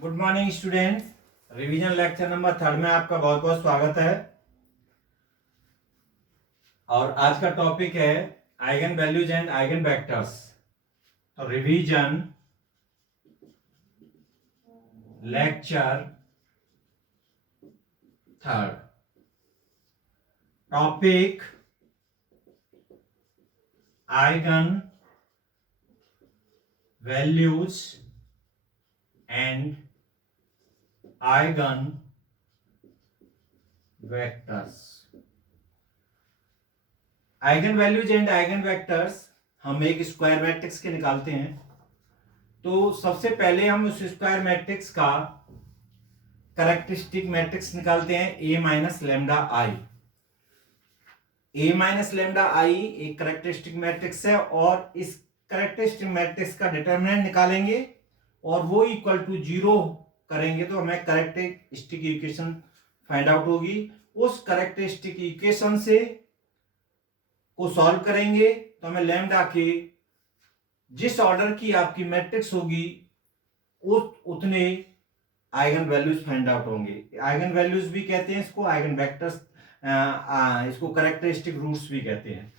Good morning students. Revision lecture number 3 में आपका बहुत बहुत स्वागत है। और आज का टॉपिक है eigenvalues and eigenvectors. तो revision lecture 3, topic eigenvalues and eigenvectors. Eigenvalues and eigenvectors हम एक स्क्वायर मैट्रिक्स के निकालते हैं। तो सबसे पहले हम उस स्क्वायर मैट्रिक्स का कैरेक्टरिस्टिक मैट्रिक्स निकालते हैं A minus lambda I. A minus lambda I एक कैरेक्टरिस्टिक मैट्रिक्स है और इस कैरेक्टरिस्टिक मैट्रिक्स का डिटरमिनेंट निकालेंगे और वो इक्वल टू 0 करेंगे तो हमें कैरेक्टरिस्टिक इक्वेशन फाइंड आउट होगी। उस कैरेक्टरिस्टिक इक्वेशन से को सॉल्व करेंगे तो हमें लैम्डा के जिस ऑर्डर की आपकी मैट्रिक्स होगी उतने आइगन वैल्यूज फाइंड आउट होंगे। आइगन वैल्यूज भी कहते हैं इसको, आइगन वेक्टर्स, इसको कैरेक्टरिस्टिक रूट्स भी कहते हैं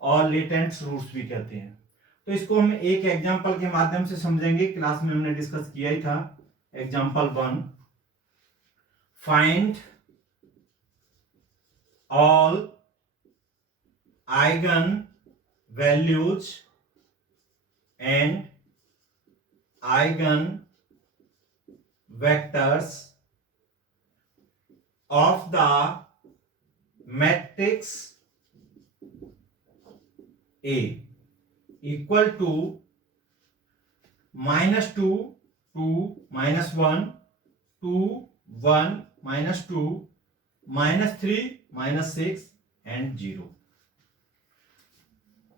और लेटेंट रूट्स भी कहते हैं। तो इसको हम एक एग्जांपल के माध्यम से समझेंगे। क्लास में हमने डिस्कस किया ही था। Example 1, find all eigen values and eigen vectors of the matrix A equal to -2, 2, -1, 2, 1, -2, -3, -6 and 0।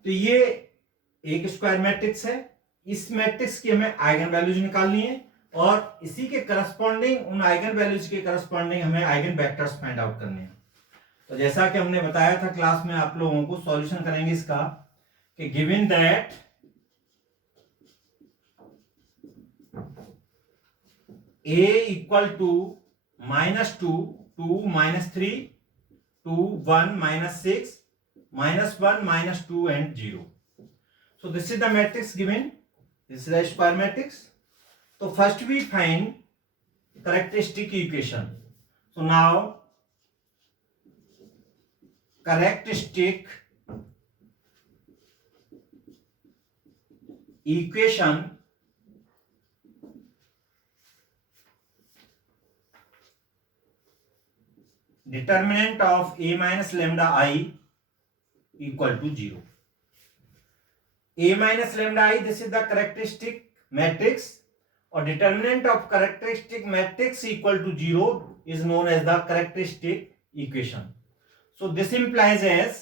तो ये एक स्क्वायर मैट्रिक्स है। इस मैट्रिक्स की हमें आइगन वैल्यूज निकालनी है और इसी के करस्पॉन्डिंग, उन आइगन वैल्यूज के करस्पॉन्डिंग हमें आइगन वेक्टर्स फाइंड आउट करने हैं। तो जैसा कि हमने बताया था क्लास में, आप लोगों को सॉल्यूशन करेंगे इसका कि given that a equal to -2, 2, -3, 2, 1, -6, -1, -2 and 0। So this is the matrix given. This is the square matrix. So first we find characteristic equation. So now characteristic equation determinant of a minus lambda I equal to 0. A minus lambda I, this is the characteristic matrix, और determinant of characteristic matrix equal to 0 is known as the characteristic equation. So this implies as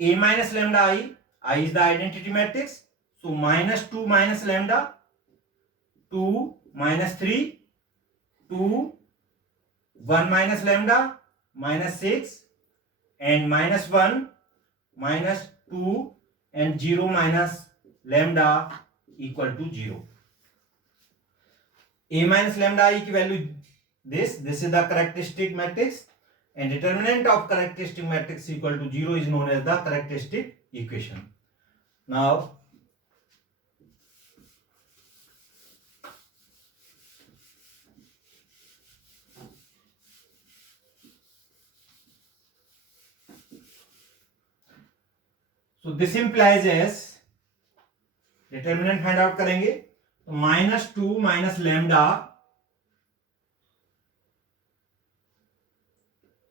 A minus lambda I is the identity matrix. So -2 minus lambda, 2 -3, 2, 1 minus lambda, -6 and -1, -2 and 0 minus lambda equal to 0. A minus lambda I की value this is the characteristic matrix, and determinant of characteristic matrix equal to 0 is known as the characteristic equation. Now so this implies as determinant find out करेंगे तो -2 minus lambda,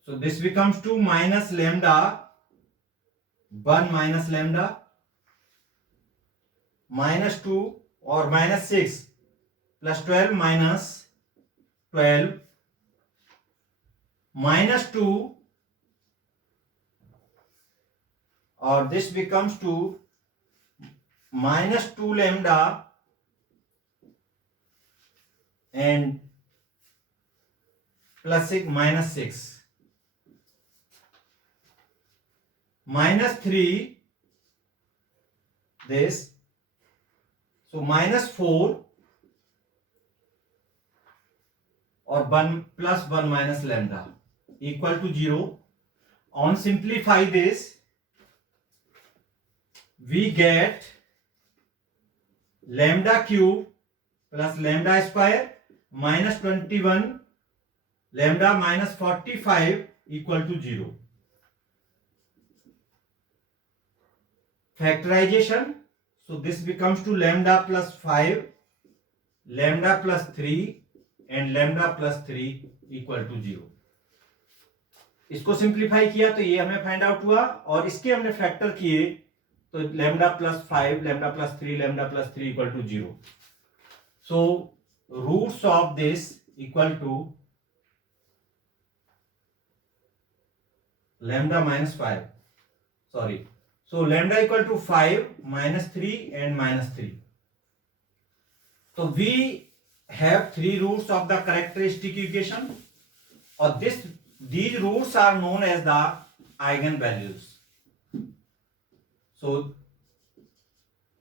so this becomes 2 minus lambda, 1 minus lambda, -2 और -6 plus 12 minus 12, -2 और this becomes to -2 lambda and plus 6 -6, -3 this, so -4 और 1 plus 1 minus lambda equal to 0. On simplify this, we get lambda cube plus lambda square minus 21 lambda minus 45 equal to 0. Factorization, so this becomes to lambda plus 5, lambda plus 3 and lambda plus 3 equal to 0. इसको simplify किया तो ये हमें find out हुआ, और इसके हमने factor किए तो lambda plus 5, lambda plus 3, lambda plus 3 equal to 0. So roots of this equal to lambda minus 5, sorry, so lambda equal to 5 minus 3 and minus 3. तो we have 3 roots of the characteristic equation, और these roots are known as the eigenvalues. So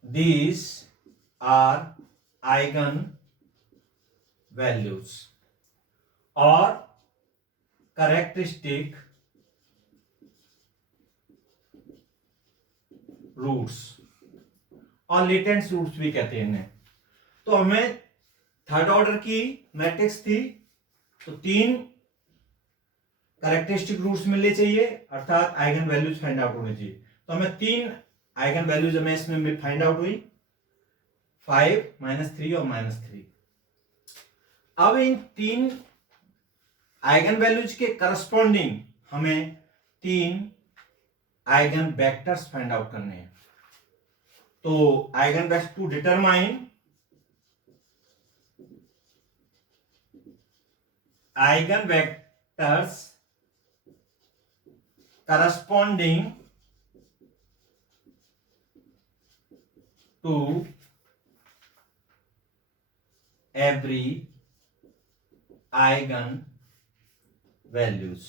these are eigenvalues or characteristic roots और latent roots भी कहते हैं इन्हें. तो हमें third order की मैट्रिक्स थी, तो 3 कैरेक्टरिस्टिक रूट्स मिलने चाहिए, अर्थात आइगन वैल्यूज फाइंड आउट होने चाहिए. तो हमें 3 आइगन वैल्यूज हमें इसमें फाइंड आउट हुई, 5, -3 और -3. अब इन 3 आइगन वैल्यूज के करस्पॉन्डिंग हमें 3 आइगन वेक्टर्स फाइंड आउट करने हैं. तो eigenvector to determine eigenvectors corresponding to every eigen values.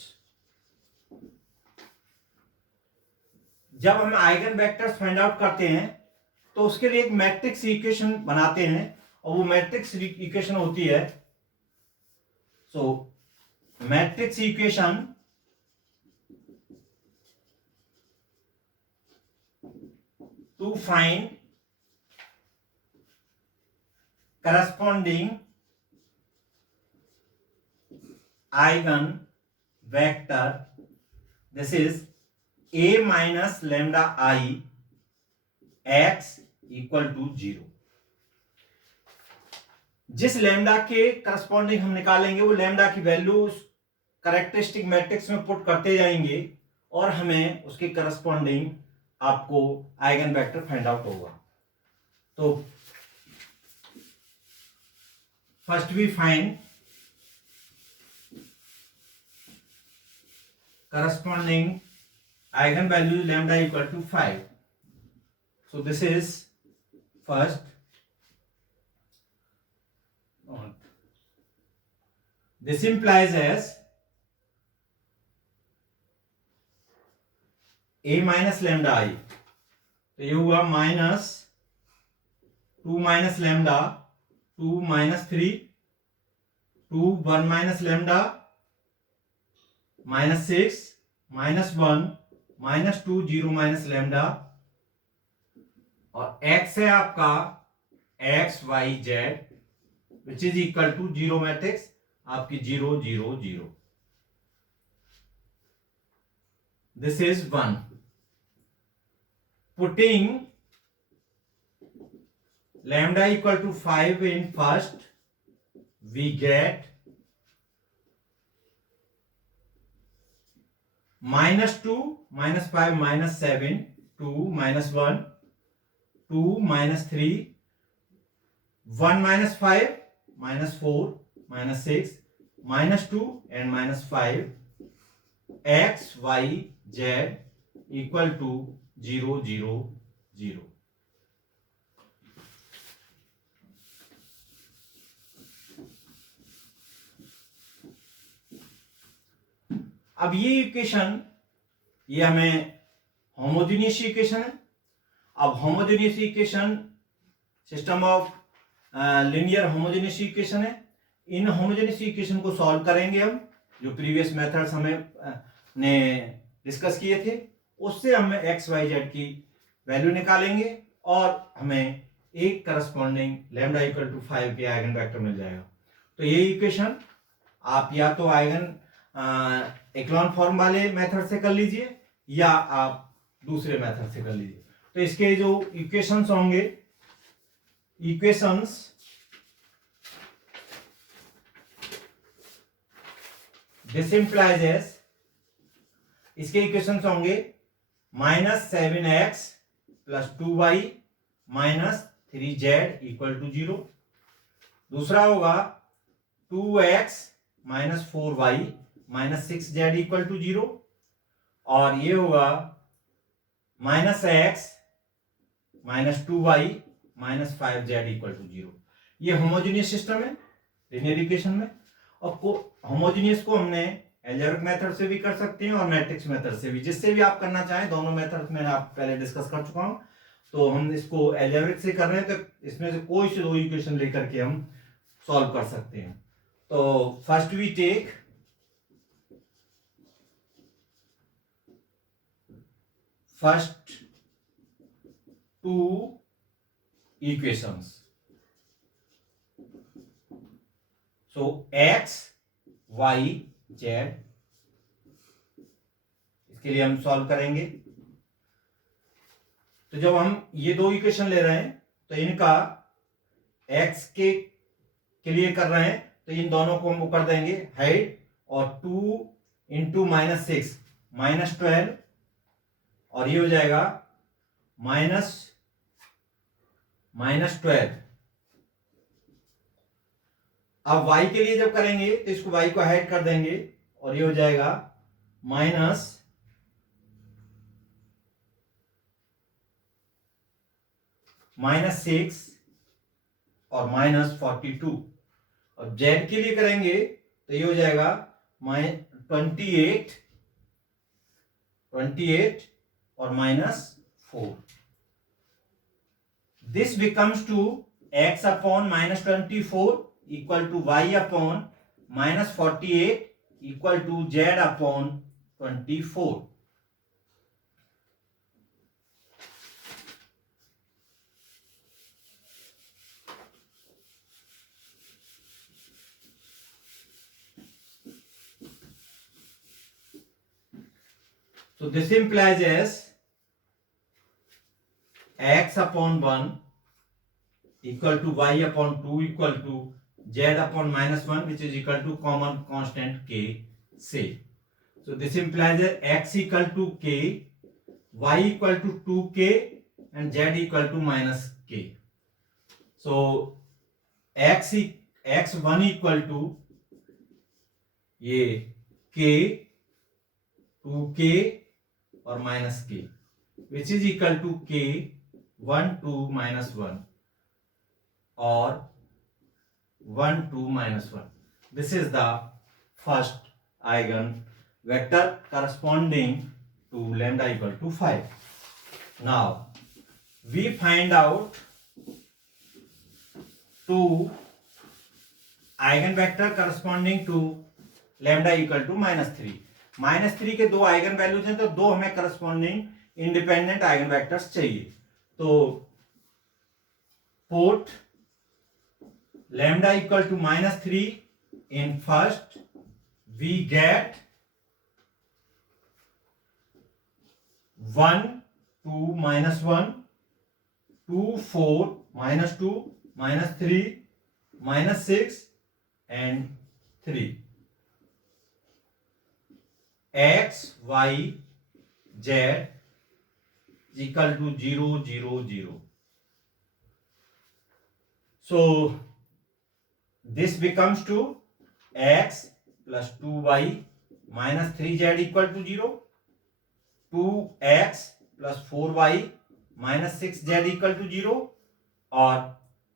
जब हम आइगन वेक्टर्स फाइंड आउट करते हैं तो उसके लिए एक मैट्रिक्स इक्वेशन बनाते हैं, और वो मैट्रिक्स इक्वेशन होती है, so matrix equation to find corresponding eigen vector, this is a minus lambda I x equal to 0. जिस लैम्डा के करस्पॉन्डिंग हम निकालेंगे वो लैम्डा की वैल्यू कैरेक्टरिस्टिक मैट्रिक्स में पुट करते जाएंगे, और हमें उसके करस्पॉन्डिंग आपको आइगन वेक्टर फाइंड आउट होगा. तो first we find corresponding eigenvalue lambda equal to 5. So this is first. This implies as a minus lambda I, तो ये हुआ -2 minus lambda, 2 -3, 2 1 minus lambda, -6 -1 -2 0 minus lambda, और x है आपका x y z which is equal to 0 matrix आपकी 0 0 0. This is 1. Putting lambda equal to 5 in first, we get -2 -5 -7, 2 -1, 2 -3, 1 -5 -4 -6 -2 and -5, x y z equal to 0 0 0. अब ये equation, ये हमें homogeneous equation है. अब homogeneous equation system of linear homogeneous equation है. इन homogeneous equation को solve करेंगे हम, जो प्रीवियस मेथड्स हमें ने डिस्कस किए थे, उससे हमें एक्स वाई जेड की वैल्यू निकालेंगे और हमें एक करस्पॉन्डिंग लैम्डा इक्वल टू 5 के आइगन वेक्टर मिल जाएगा। तो ये इक्वेशन आप या तो आइगन एक्लॉन फॉर्म वाले मेथड से कर लीजिए या आप दूसरे मेथड से कर लीजिए। तो इसके जो इक्वेशंस होंगे, इक्वेशंस दिस इंप्लाइज एस, इसके इक्वेशंस होंगे -7x + 2y - 3z = 0। दूसरा होगा 2x - 4y - 6z = 0। और ये होगा -x - 2y - 5z = 0। ये होमोजेनियस सिस्टम है लीनियर इक्वेशन में। और होमोजेनियस को हमने एल्जेब्रिक मेथड से भी कर सकते हैं और मैट्रिक्स मेथड से भी, जिससे भी आप करना चाहें। दोनों मेथड में आप पहले डिस्कस कर चुका हूं। तो हम इसको एल्जेब्रिक से कर रहे हैं, तो इसमें से कोई से दो इक्वेशन लेकर के हम सॉल्व कर सकते हैं। तो first we take first two equations. So x y z, इसके लिए हम सॉल्व करेंगे। तो जब हम ये दो इक्वेशन ले रहे हैं तो इनका x के लिए कर रहे हैं, तो इन दोनों को हम ऊपर देंगे हाइट, और 2 × -6 -12, और ये हो जाएगा -12। अब y के लिए जब करेंगे तो इसको y को हाइड कर देंगे और ये हो जाएगा -6 और -42। और z के लिए करेंगे तो ये हो जाएगा 28 और -4। This becomes two x upon -24 equal to y upon -48 equal to z upon 24। So this implies as x upon 1 equal to y upon 2 equal to z upon -1, which is equal to common constant k say. So this implies that x equal to k, y equal to 2k and z equal to -k. So x1 equal to ये k, 2k और -k, which is equal to k 1 2 -1 or 1 2 -1. This is the first eigen vector corresponding to lambda equal to 5. Now we find out two eigen vector corresponding to lambda equal to -3. -3 के दो eigen values हैं, तो दो हमें corresponding independent eigen vectors चाहिए। तो put lambda equal to -3 in first, we get 1 2 -1 2 4 -2 -3 -6 and 3। x y z equal to 0 0 0। So this becomes to x plus 2y minus 3z equal to 0, 2x plus 4y minus 6z equal to 0, और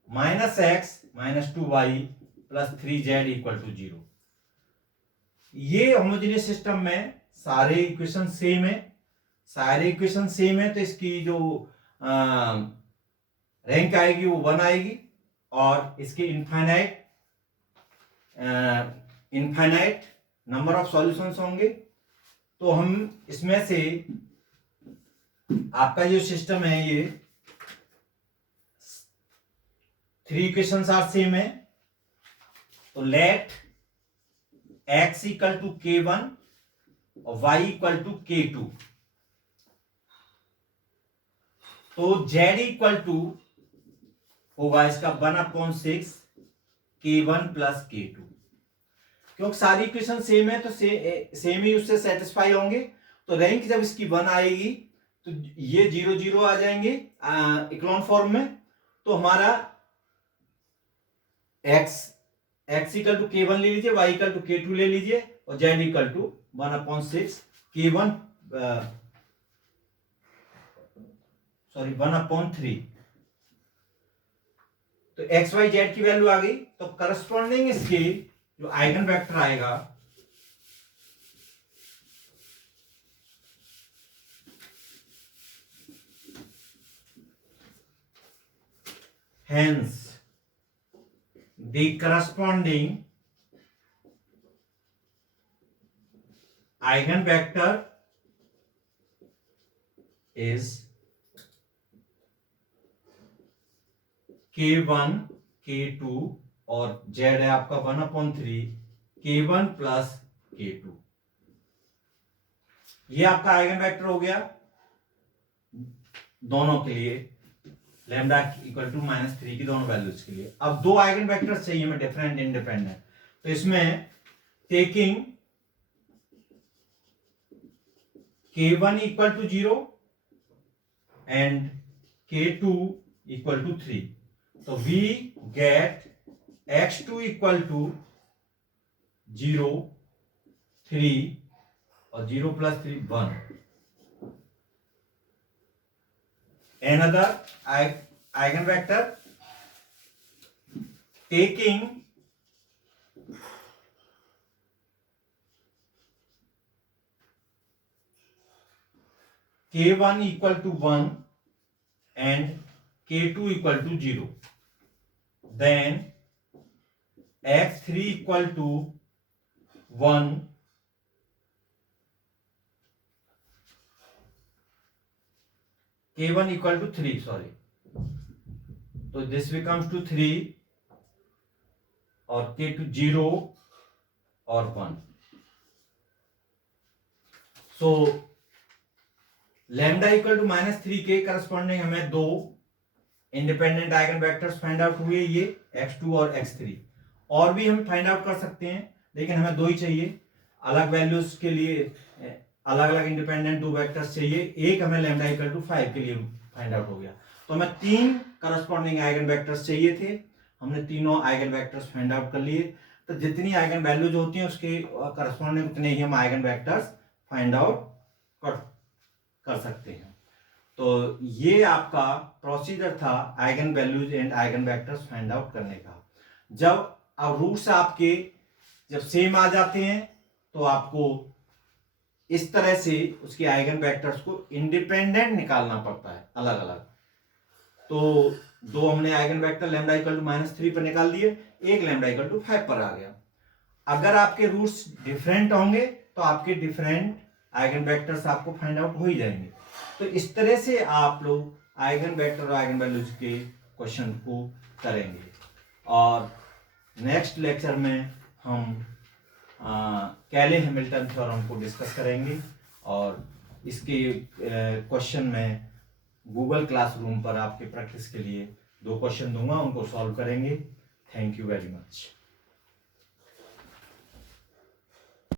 minus x minus 2y plus 3z equal to 0। ये homogeneous system में सारे equation same है, तो इसकी जो rank आएगी वो 1 आएगी, और इसके infinite infinite number of solutions होंगे, तो हम इसमें से आपका जो सिस्टम है ये 3 इक्वेशंस आर सेम है, तो late x equal to k1 और y इक्वल टू k2, तो z इक्वल टू होगा इसका 1/6 k1 प्लस k2। क्योंकि सारी इक्वेशन सेम है तो सेम ही उससे सेटिस्फाई होंगे, तो रैंक जब इसकी 1 आएगी तो ये 0 0 आ जाएंगे इक्लोन फॉर्म में, तो हमारा x इक्वल टू k1 ले लीजिए, y इक्वल टू k2 ले लीजिए और z इक्वल टू 1/6 k1 1/3, तो एक्स वाई जेड की वैल्यू आ गई, तो करस्पॉन्डिंग इसके जो आइगन वेक्टर आएगा hence the corresponding eigenvector is k1 k2 और z है आपका 1/3 k1 प्लस k2। ये आपका आइगन वेक्टर हो गया दोनों के लिए, लैम्डा इक्वल टू -3 की दोनों वैल्यूज के लिए। अब दो आइगन वेक्टर्स चाहिए हमें डिफरेंट इंडिपेंडेंट, तो इसमें taking k1 equal to 0 and k2 equal to 3, तो we get x2 equal to 0 3 और 0 plus 3 1। Another eigenvector taking k1 equal to 1 and k2 equal to 0, then x3 equal to 1 k1 equal to 3, sorry, तो this becomes to 3 और k2 0 और 1। सो lambda equal to -3 के corresponding हमें दो independent eigen vectors find out हुए, ये x2 और x3। और भी हम फाइंड आउट कर सकते हैं, लेकिन हमें दो ही चाहिए, अलग वैल्यूज के लिए अलग अलग इंडिपेंडेंट दो वेक्टर्स चाहिए। एक हमें लैम्डा इक्वल टू 5 के लिए फाइंड आउट हो गया, तो हमें 3 करस्पॉन्डिंग आइगन वेक्टर्स चाहिए थे, हमने तीनों आइगन वेक्टर्स फाइंड आउट कर लिए। तो जितनी आइगन वैल्यूज होती हैं उसके करस्पॉन्डिंग उतने ही हम आइगन वेक्टर्स फाइंड आउट कर सकते हैं। तो ये आपका प्रोसीजर था eigen values and eigenvectors find out करने का। जब अब रूट्स आपके जब सेम आ जाते हैं तो आपको इस तरह से उसके आइगन वेक्टर्स को इंडिपेंडेंट निकालना पड़ता है अलग अलग। तो दो हमने eigenvector lambda equal to -3 पर निकाल दिए, एक लैम्डा इक्वल टू 5 पर आ गया। अगर आपके रूट्स डिफरेंट होंगे तो आपके डिफरेंट आइगन वेक्टर्स आपको फाइंड आउट हो ही जाएंगे। तो इस तरह से आप लोग आइगन वेक्टर और आइगन वैल्यूज के क्वेश्चन को करेंगे। और नेक्स्ट लेक्चर में हम कैले हैमिल्टन थ्योरम को डिस्कस करेंगे, और इसके क्वेश्चन में गूगल क्लासरूम पर आपके प्रैक्टिस के लिए 2 क्वेश्चन दूंगा, उनको सॉल्व करेंगे। Thank you very much.